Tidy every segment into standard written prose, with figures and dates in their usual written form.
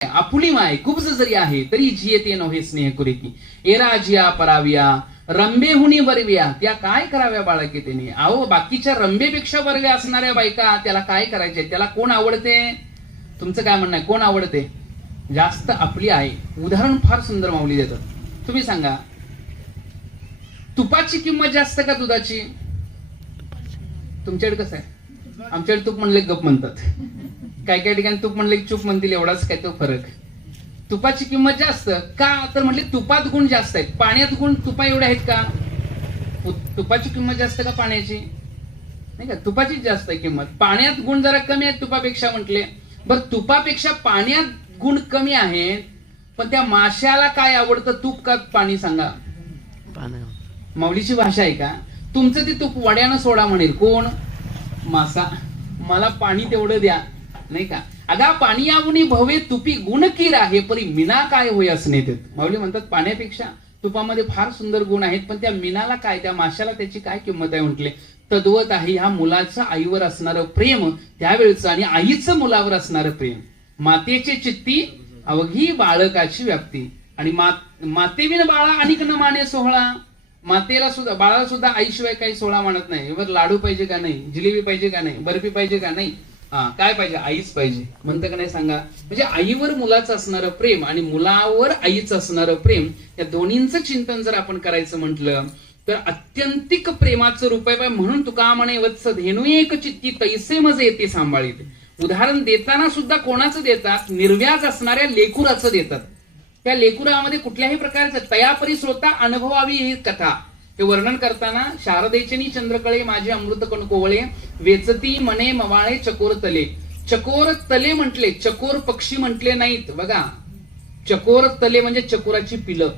आपुली माय खूप जरी आहे तरी जियते नव्हे स्नेह कुरेकी एरा जिया पराविया रंबेहुनी बरविया त्या काय कराव्या बाळके त्याने. अहो बाकीच्या रंबेपेक्षा बरव्या असणाऱ्या बायका त्याला काय करायचे, त्याला कोण आवडते? तुमचं काय म्हणणं आहे, कोण आवडते? जास्त आपली आहे. उदाहरण फार सुंदर माऊली देतात. तुम्ही सांगा, तुपाची किंमत जास्त का दुधाची? तुमच्याकडे कसं आहे? आमच्याकडे तूप म्हणले गप म्हणतात, काही काही ठिकाणी तूप म्हणले चूप म्हणतील, एवढाच काय तो फरक. तुपाची किंमत जास्त का तर म्हटले तुपात गुण जास्त आहेत, पाण्यात गुण तुपा एवढे आहेत का? तुपाची किंमत जास्त का पाण्याची? नाही का, तुपाचीच जास्त आहे किंमत. पाण्यात गुण जरा कमी आहेत तुपापेक्षा म्हटले. बरं, तुपापेक्षा पाण्यात गुण कमी आहेत, पण त्या माशाला काय आवडतं, तूप का पाणी? सांगा. माऊलीची भाषा आहे का? तुमचं ते तूप वड्यानं सोडा म्हणेल कोण? मासा. मला पाणी तेवढं द्या, नाही का. अगा पाणी यावनी भवे तुपी गुण की आहे परी मीना काय होय असणे ते. माऊली म्हणतात पाण्यापेक्षा तुपामध्ये फार सुंदर गुण आहेत, पण त्या मीनाला काय, त्या माशाला त्याची काय किंमत आहे म्हटले. तद्वत आहे ह्या मुलाचं आईवर असणारं प्रेम त्यावेळचं आणि आईचं मुलावर असणारं प्रेम. मातेचे चित्ती अवघी बाळकाची व्याप्ती. आणि मातेविन बाळा अनिक न माने सोहळा. मातेला सुद्धा, बाळाला सुद्धा आईशिवाय काही सोहळा म्हणत नाही. वर लाडू पाहिजे का नाही, जिलेबी पाहिजे का नाही, बर्फी पाहिजे का नाही, काय पाहिजे, आईच पाहिजे म्हणतं का नाही सांगा. म्हणजे आईवर मुलाचं असणारं प्रेम आणि मुलावर आईचं असणारं प्रेम, या दोन्हींचं चिंतन जर आपण करायचं म्हटलं तर अत्यंतिक प्रेमाचं रूप आहे. म्हणून तुका म्हणे वत्स धेनू एक चित्ती तैसे मज येते सांभाळीत. उदाहरण देताना सुद्धा कोणाचं देतात? निर्व्याज असणाऱ्या लेकुराचं देतात. त्या लेकुरामध्ये कुठल्याही प्रकारचं तयापरी श्रोता अनुभवावी ही कथा. हे वर्णन करताना शारदेचनी चंद्रकळे माझे अमृत कणकोवळे वेचती मने मवाळे चकोर तले. चकोर तले म्हटले, चकोर पक्षी म्हटले नाहीत बघा. चकोर तले म्हणजे चकोराची पिलं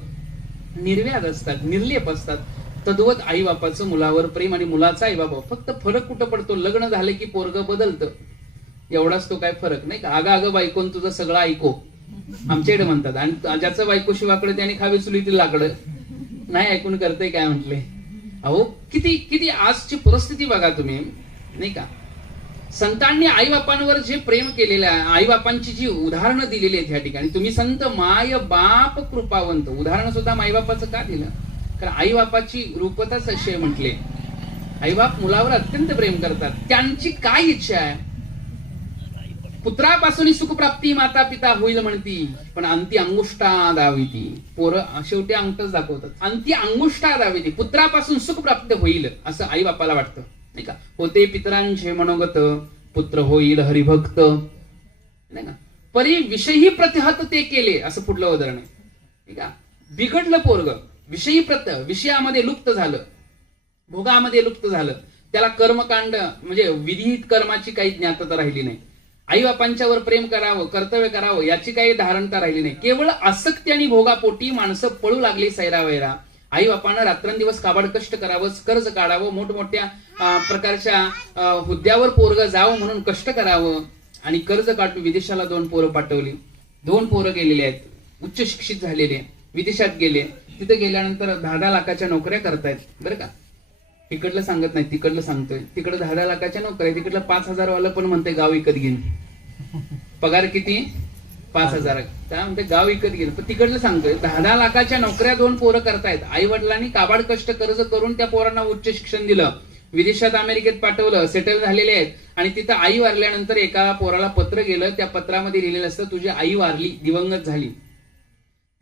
निर्व्याज असतात, निर्लेप असतात. तद्वत आई बापाचं मुलावर प्रेम आणि मुलाचा आई बाबा. फक्त फरक कुठं पडतो? लग्न झालं की पोरग बदलतं, एवढाच तो काय फरक नाही का. अगं बायकोन तुझं सगळं ऐको आमच्याकडे म्हणतात. आणि ज्याचं बायको शिवाकडे त्याने खावे चुलीतील लाकडं नाही ऐकून करते काय म्हटले. अहो किती किती आजची परिस्थिती बघा तुम्ही, नाही का. संतांनी आई बापांवर जे प्रेम केलेलं आहे, आई बापांची जी उदाहरणं दिलेली आहेत ह्या ठिकाणी. तुम्ही संत माय बाप कृपावंत, उदाहरण सुद्धा माई बापाचं का दिलं? कारण आई बापाची रूपताच अशी आहे म्हटले. आई बाप मुलावर अत्यंत प्रेम करतात. त्यांची काय इच्छा आहे? पुत्रापासून सुखप्राप्ती माता पिता होईल म्हणती, पण अंती अंगुष्टा दावी ती. पोरं शेवटी अंगठच दाखवतात. अंती अंगुष्टा दावी ती, पुत्रापासून सुख प्राप्त होईल असं आई बापाला वाटतं, नाही का. होते पितरांचे मनोगत पुत्र होईल हरिभक्त, नाही का. परी विषयी प्रतिहत ते केले असं पुढलं उदाहरण आहे, नाही का. बिघडलं पोरग, विषयी विषयामध्ये लुप्त झालं, भोगामध्ये लुप्त झालं. त्याला कर्मकांड म्हणजे विधिहित कर्माची काही ज्ञातता राहिली नाही. आई बापांच्यावर प्रेम करावं, कर्तव्य करावं याची काही धारणता राहिली नाही. केवळ आसक्ती आणि भोगापोटी माणसं पळू लागली सैरावैरा. आई बापानं रात्रंदिवस काबाड कष्ट करावं, कर्ज काढावं, मोठमोठ्या प्रकारच्या हुद्द्यावर पोरग जावं म्हणून कष्ट करावं आणि कर्ज काढून विदेशाला 2 पोरं पाठवली. 2 पोरं गेलेले आहेत, उच्च शिक्षित झालेले, विदेशात गेले. तिथे गेल्यानंतर 10-10 लाखाच्या नोकऱ्या करतायत बरं का. इकडलं सांगत नाही, तिकडलं सांगतोय. तिकडे 10-10 लाखाच्या नोकऱ्या, तिकडलं 5,000 वाला पण म्हणते गाव विकत घेईन. पगार किती? 5,000. त्या म्हणते गाव विकत घेईन. पण तिकडलं सांगतोय 10-10 लाखाच्या नोकऱ्या 2 पोरं करतायत. आई वडिलांनी काबाड कष्ट कर्ज करून त्या पोरांना उच्च शिक्षण दिलं, विदेशात अमेरिकेत पाठवलं, सेटल झालेले आहेत. आणि तिथं आई वारल्यानंतर एका पोराला पत्र गेलं, त्या पत्रामध्ये लिहिलेलं असतं तुझी आई वारली, दिवंगत झाली.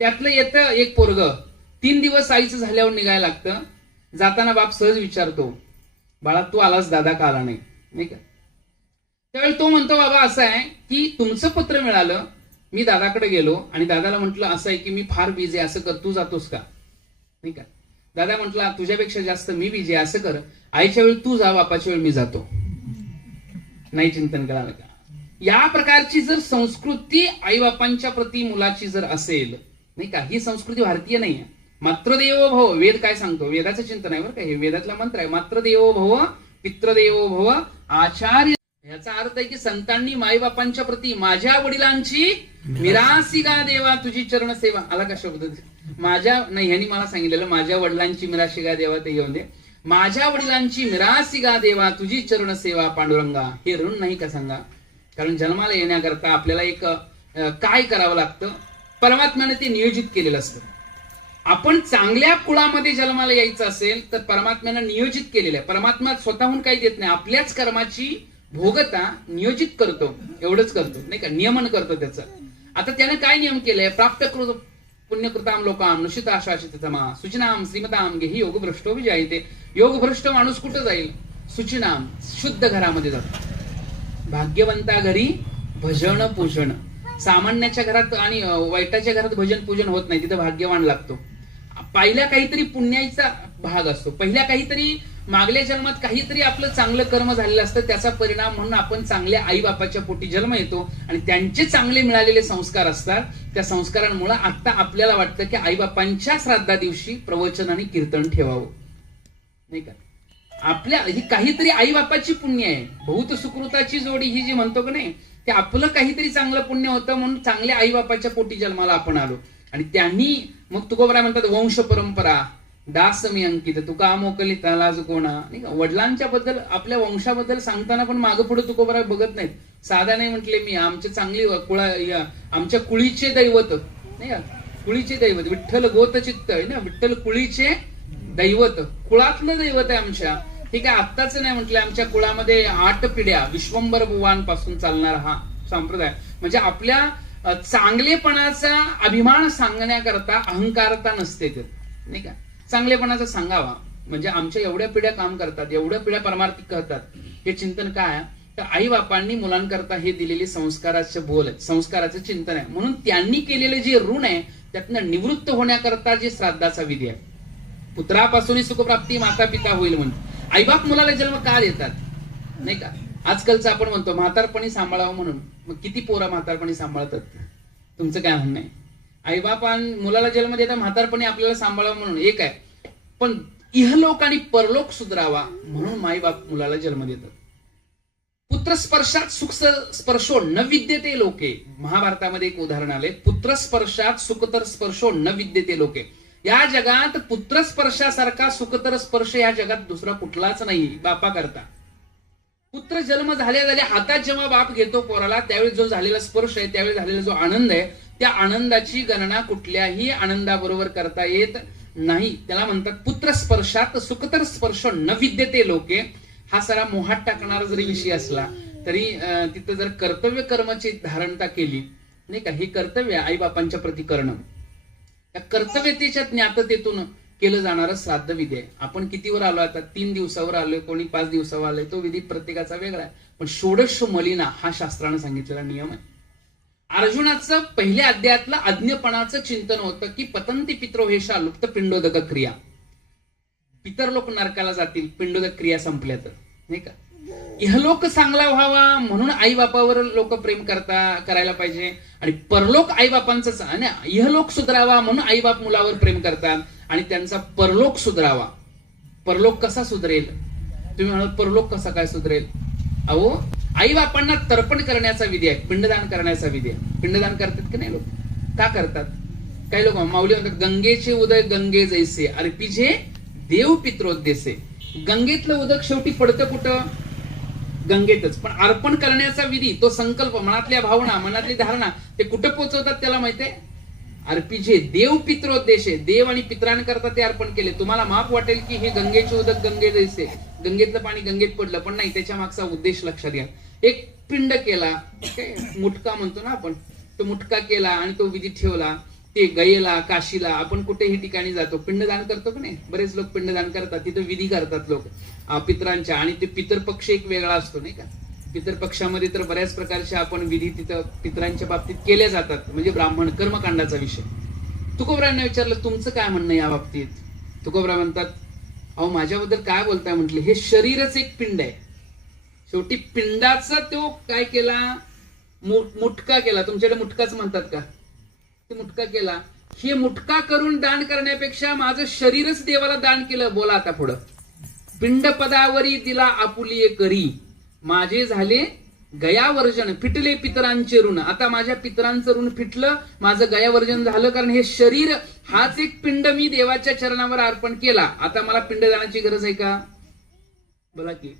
त्यातलं येतं एक पोरग 3 दिवस आईचं झाल्यावर निघायला लागतं. जाताना बाप सहज विचारतो, बाळा तू आलास, दादा का आला नाही, नाही का. त्यावेळी तो म्हणतो, बाबा असं आहे की तुमचं पत्र मिळालं, मी दादाकडे गेलो आणि दादाला म्हटलं असं आहे की मी फार बिझी आहे, असं कर, तू जातोस का, नाही का. दादा म्हटला तुझ्यापेक्षा जास्त मी बिझी आहे, असं कर, आईच्या वेळी तू जा, बापाच्या वेळी मी जातो, नाही चिंतन करायला का. या प्रकारची जर संस्कृती आई बापांच्या प्रती मुलाची जर असेल, नाही का, ही संस्कृती भारतीय नाही आहे. मातृदेवो भव, वेद काय सांगतो, वेदाचं चिंतन आहे बरं का, हे वेदातला मंत्र आहे. मातृदेवो भव पितृदेवो भव आचार्य. याचा अर्थ आहे की संतांनी माईबापांच्या प्रती माझ्या वडिलांची मिरासी गा देवा तुझी चरण सेवा. आला का शब्द? माझ्या नाही, ह्यांनी मला सांगितलेलं माझ्या वडिलांची मिरासी गा देवा, ते घेऊन दे. माझ्या वडिलांची मिरासी गा देवा तुझी चरण सेवा पांडुरंगा. हे ऋण नाही का सांगा. कारण जन्माला येण्याकरता आपल्याला एक काय करावं लागतं, परमात्म्याने ते नियोजित केलेलं असतं. आपण चांगल्या कुळामध्ये जन्माला यायचं असेल तर परमात्म्यानं नियोजित केलेलं आहे. परमात्मा स्वतःहून काही देत नाही, आपल्याच कर्माची भोगता नियोजित करतो, एवढंच करतो नाही का, नियमन करतो त्याचं. आता त्याने काय नियम केलंय, प्राप्त पुण्यकृताम लोकाम नुषिता शासितमा सुचिनाम श्रीमताम गेही योगभ्रष्टो विजायते. योगभ्रष्ट माणूस कुठं जाईल, सुचिनाम शुद्ध घरामध्ये जातो. भाग्यवंता घरी भजन पूजन. सामान्याच्या घरात आणि वाईटाच्या घरात भजन पूजन होत नाही, तिथं भाग्यवान लागतो. पहिल्या काहीतरी पुण्याचा भाग असतो, पहिल्या काहीतरी मागल्या जन्मात काहीतरी आपलं चांगलं कर्म झालेलं असतं, त्याचा परिणाम म्हणून आपण चांगल्या आई बापाच्या पोटी जन्म येतो आणि त्यांचे चांगले मिळालेले संस्कार असतात. त्या संस्कारांमुळे आता आपल्याला वाटतं की आई बापांच्या श्राद्धा दिवशी प्रवचन आणि कीर्तन ठेवावं नाही का. आपल्या ही काहीतरी आई बापाची पुण्य आहे, बहुत सुकृताची जोडी ही जी म्हणतो की नाही, ते आपलं काहीतरी चांगलं पुण्य होतं म्हणून चांगल्या आई बापाच्या पोटी जन्माला आपण आलो. आणि त्यांनी मग तुकोबरा म्हणतात वंश परंपरा दास मी अंकित तुका मोकली लाज कोणा नाही का. वडिलांच्या बद्दल आपल्या वंशाबद्दल सांगताना पण मागं पुढे तुकोबरा बघत नाहीत. साधा नाही म्हटले मी आमचे चांगली आमच्या कुळीचे दैवत नाही का, कुळीचे दैवत विठ्ठल गोतचित्त आहे ना, विठ्ठल कुळीचे दैवत, कुळातलं दैवत आहे आमच्या. ठीक आहे, आत्ताच नाही म्हटलं, आमच्या कुळामध्ये 8 पिढ्या विश्वंभर बुवांपासून चालणारा हा संप्रदाय. म्हणजे आपल्या चांगलेपणाचा अभिमान सांगण्याकरता अहंकारता नसते तर नाही का, चांगलेपणाचा सांगावा. म्हणजे आमच्या एवढ्या पिढ्या काम करतात, एवढ्या पिढ्या परमार्थिक करतात, हे चिंतन काय आहे तर आई बापांनी मुलांकरता हे दिलेले संस्काराचे बोल आहेत, संस्काराचं चिंतन आहे. म्हणून त्यांनी केलेले जे ऋण आहे त्यातनं निवृत्त होण्याकरता जे श्राद्धाचा विधी आहे. पुत्रापासूनही सुखप्राप्ती माता पिता होईल म्हणून आईबाप मुलाला जन्म का देतात नाही का. आजकालचं आपण म्हणतो म्हातारपणी सांभाळावं म्हणून, मग किती पोरा म्हातारपणी सांभाळतात, तुमचं काय म्हणणं आहे. आईबाप मुलाला जन्म देतात म्हातारपणी आपल्याला सांभाळावं म्हणून एक आहे, पण इहलोक आणि परलोक सुधरावा म्हणून माईबाप मुलाला जन्म देतात. पुत्रस्पर्शात सुख स्पर्शो न विद्यते लोके. महाभारतामध्ये एक उदाहरण आले, पुत्रस्पर्शात सुखतर स्पर्शो न विद्यते लोके. या जगात पुत्रस्पर्शासारखा सुखतर स्पर्श या जगात दुसरा कुठलाच नाही बापा करता. पुत्र जन्म झाल्या हातात जेव्हा बाप घेतो पोराला, त्यावेळी जो झालेला स्पर्श आहे, त्यावेळी झालेला जो आनंद आहे, त्या आनंदाची गणना कुठल्याही आनंदाबरोबर करता येत नाही. त्याला म्हणतात पुत्रस्पर्शात सुखतर स्पर्श न विद्यते लोके. हा सारा मोहात टाकणारा जरी विषय असला तरी तिथं जर कर्तव्य कर्माची धारणता केली नाही का, हे कर्तव्य आई बापांच्या प्रती करणं, त्या कर्तव्यतेच्या ज्ञाततेतून केलं जाणारं श्राद्ध विधी आहे. आपण कितीवर आलो आता, 3 दिवसावर आलोय, कोणी 5 दिवसावर आलोय, तो विधी प्रत्येकाचा वेगळा आहे. पण षोडश मलिना हा शास्त्रानं सांगितलेला नियम आहे. अर्जुनाचं पहिल्या अध्यायातलं अज्ञपणाचं चिंतन होतं की पतंती पित्रो हेशा लुप्त पिंडोदक क्रिया. पितर लोक नरकाला जातील पिंडोदक क्रिया संपल्या तर नाही का. इहलोक चांगला व्हावा म्हणून आई बापावर लोक प्रेम करायला पाहिजे, आणि परलोक आई बापांचाच आणि इहलोक सुधरावा म्हणून आई बाप मुलावर प्रेम करतात आणि त्यांचा परलोक सुधरावा. परलोक कसा सुधरेल तुम्ही म्हणाल, परलोक कसा काय सुधरेल. अहो आई बापांना तर्पण करण्याचा विधी आहे, पिंडदान करण्याचा विधी आहे. पिंडदान करतात की नाही लोक, का करतात. काही लोक माऊली म्हणतात गंगेचे उदय गंगे जैसे अर्पिजे देव पित्रोद्देसे. गंगेतलं उदक शेवटी पडतं कुठं, गंगेतच. पण अर्पण करण्याचा विधी, तो संकल्प, मनातल्या भावना, मनातली धारणा, ते कुठं पोहोचवतात त्याला माहितीये, अर्पिजे देव पित्रोद्देशे. देव आणि पित्रांकरता ते अर्पण केले. तुम्हाला माफ वाटेल की हे गंगेचे उदक गंगे जैसे, गंगेतलं पाणी गंगेत पडलं, पण नाही, त्याच्या मागचा उद्देश लक्षात घ्या. एक पिंड केला, मुटका म्हणतो ना आपण, तो मुटका केला आणि तो विधी ठेवला. ते गयेला, काशीला, आपण कुठेही ठिकाणी जातो पिंडदान करतो की नाही, बरेच लोक पिंडदान करतात, तिथं विधी करतात लोक पित्रांच्या. आणि ते पितरपक्ष एक वेगळा असतो नाही का. पितरपक्षामध्ये तर बऱ्याच प्रकारचे आपण विधी तिथं पित्रांच्या बाबतीत केल्या जातात, म्हणजे ब्राह्मण कर्मकांडाचा विषय. तुकोबरांना विचारलं तुमचं काय म्हणणं या बाबतीत. तुकोबरा म्हणतात अहो माझ्याबद्दल काय बोलताय म्हटलं, हे शरीरच एक पिंड आहे. शेवटी पिंडाचा तो काय केला, मुटका केला. तुमच्याकडे मुटकाच म्हणतात का, मुटका केला. हे मुटका करून दान करण्यापेक्षा माझं शरीरच देवाला दान केलं. बोला आता पुढं, पिंड पदावरी दिला आपुलिये करी, माझे झाले गयावर्जन, फिटले पितरांचे ऋण. आता माझ्या पितरांचं ऋण फिटलं, माझं गयावर्जन झालं, कारण हे शरीर हाच एक पिंड मी देवाच्या चरणावर अर्पण केला. आता मला पिंडदानाची गरज आहे का, बोला की.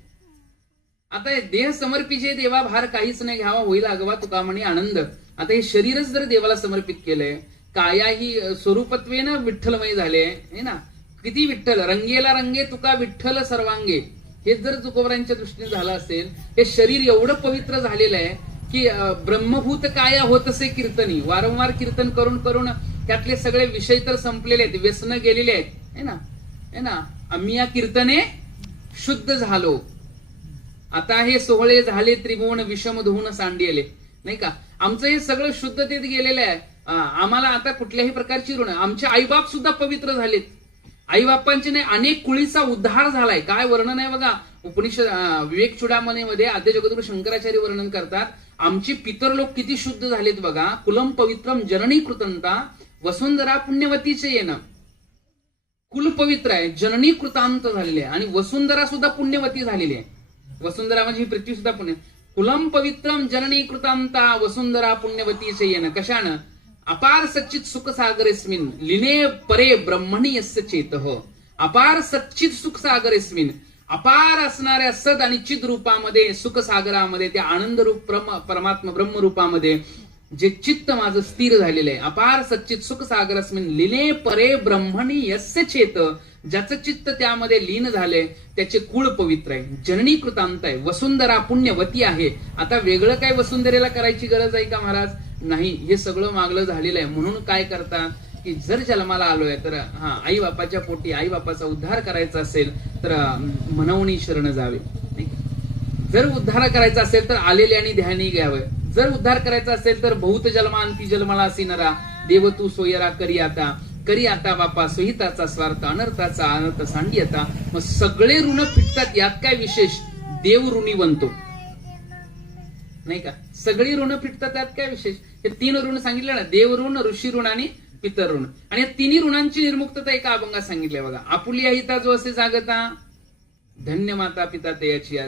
आता हे देह समर्पिजे देवा भार काहीच नाही घ्यावा होईल अगवा तुका म्हणे आनंद. आता हे शरीरच जर देवाला समर्पित केलंय, कायाही स्वरूपत्वेनं विठ्ठलमय झाले है ना. किती विठ्ठल, रंगेला रंगे तुका विठ्ठल सर्वांगे, हे जर तुकोबरांच्या दृष्टीने झालं असेल, हे शरीर एवढं पवित्र झालेलं आहे की ब्रह्मभूत काया होत असे कीर्तनी. वारंवार कीर्तन करून करून त्यातले सगळे विषय तर संपलेले आहेत, व्यसन गेलेले आहेत है ना. आम्ही या कीर्तने शुद्ध झालो. आता हे सोहळे झाले त्रिभुवन विषम धुवून सांडिले, नाही का. आमचं हे सगळं शुद्धतेत गेलेलं आहे. आम्हाला आता कुठल्याही प्रकारची ऋण. आमचे आईबाप सुद्धा पवित्र झालेत. आईबापांचे नाही, अनेक कुळीचा उद्धार झालाय. काय वर्णन आहे बघा उपनिषद विवेक चुडामणीमध्ये आद्य जगद्गुरु शंकराचार्य वर्णन करतात. आमचे पितर लोक किती शुद्ध झालेत बघा. कुलम पवित्रम जननी कृतंता वसुंधरा पुण्यवतीचे येणं. कुल पवित्र आहे, जननी कृतांत झालेली आहे आणि वसुंधरा सुद्धा पुण्यवती झालेली आहे. वसुंधरा म्हणजे ही पृथ्वी सुद्धा पुण्य. कुलम पवित्रम जननी कृतांता वसुंधरा पुण्यवतीचे येणं. कशानं? अपार सच्चित सुख सागरेस्मिन लिने परे ब्रह्मणी यस्य चेतः. अपार सच्चित सुख सागरेस्मिन, अपार असणाऱ्या सद आणि चिद रूपामध्ये, सुख सागरामध्ये, त्या आनंद रूप परमात्मा ब्रह्म रूपामध्ये जे चित्त माझं स्थिर झालेलं आहे. अपार सच्चित सुख सागरस्मिन लिने परे ब्रह्मणी यस्य चेत, ज्याचं चित्त त्यामध्ये लीन झाले त्याचे कुळ पवित्र आहे, जननी कृतांत आहे, वसुंधरा पुण्यवती आहे. आता वेगळं काय वसुंधरेला करायची गरज आहे का महाराज? नाही, हे सगळं मागलं झालेलं आहे. म्हणून काय करतात की जर जन्माला आलोय तर आई बापाच्या पोटी आई बापाचा उद्धार करायचा असेल तर मनवणी शरण जावे. जर उद्धार करायचा असेल तर आलेले आणि ध्यानी घ्यावे. जर उद्धार करायचा असेल तर बहुत जन्मा अंती जन्माला असिनरा देव तू सोयरा करी आता बापा सोहिताचा स्वार्थ अनर्थाचा अनर्थ सांडी आता. मग सगळे ऋण फिटतात. यात काय विशेष? देव ऋणी बनतो, नाही का. सगळी ऋण फिटतात, त्यात काय विशेष? हे 3 ऋण सांगितले ना, देव ऋण, ऋषी ऋण आणि पितर ऋण. आणि या 3 ऋणांची निर्मुक्तता एका अभंगात सांगितली बघा. आपुलिया हिता जो असे जागता धन्य माता पिता तयाची,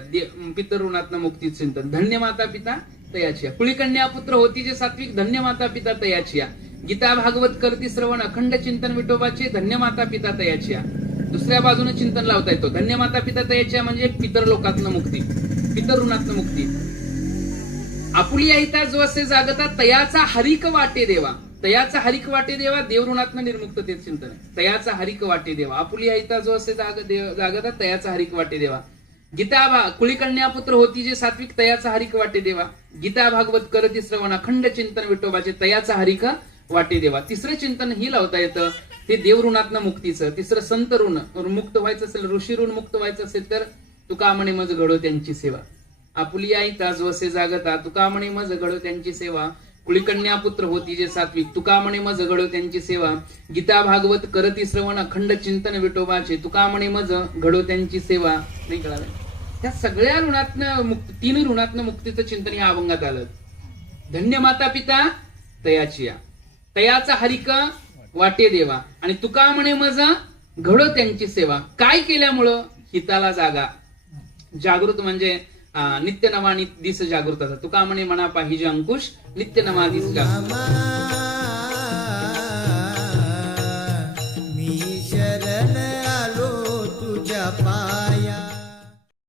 पितर ऋणातनं मुक्ती चिंतन धन्य माता पिता तयाची. कुळीकन्या पुत्र होती जे सात्विक धन्य माता पिता तयाची. गीता भागवत करती श्रवण अखंड चिंतन विठोबाचे धन्य माता पिता तयाची. दुसऱ्या बाजूने चिंतन लावता येतो. धन्य माता पिता तयाची म्हणजे पितर लोकातनं मुक्ती, पितर ऋणातनं मुक्ती. आपुलिया हिता जो असे जागता तयाचा हरिक वाटे देवा. तयाचा हरिक वाटे देवा, देवऋणातनं निर्मुक्ततेत चिंतन आहे. तयाचा हरिक वाटे देवा. आपुलिया हिता जो असे जागता तयाचा हरिक वाटे देवा. गीता कुळीकन्या पुत्र होती जे सात्विक तयाचा हरिक वाटे देवा. गीता भागवत करती श्रवण अखंड चिंतन विठोबाचे तयाचा हरिक वाटे देवा. तिसरं चिंतन ही लावता येतं ते देवऋणातनं मुक्तीचं. तिसरं संत ऋण मुक्त व्हायचं असेल, ऋषी ऋण मुक्त व्हायचं असेल तर तुका म्हणे मज घडो त्यांची सेवा. आपुलिया हिता जो असे जागता तुका म्हणे मज घडो त्यांची सेवा. कुळीकन्या पुत्र होती जे सात्विक तुका म्हणे मज घडो त्यांची सेवा. गीता भागवत करती श्रवण अखंड चिंतन विठोबाचे तुका म्हणे मज घडो त्यांची सेवा. नाही कळालं? त्या सगळ्या ऋणातनं मुक्त, 3 ऋणातनं मुक्तीचं चिंतन या अभंगात आलं. धन्य माता पिता तयाची, तयाचा हरिक वाटे देवा आणि तुका म्हणे मज घडो त्यांची सेवा. काय केल्यामुळं? हिताला जागा. जागृत म्हणजे नित्य नवा दिस जागृत. तुका म्हणे म्हणा पाहिजे अंकुश नित्य नवा दिस जागृत.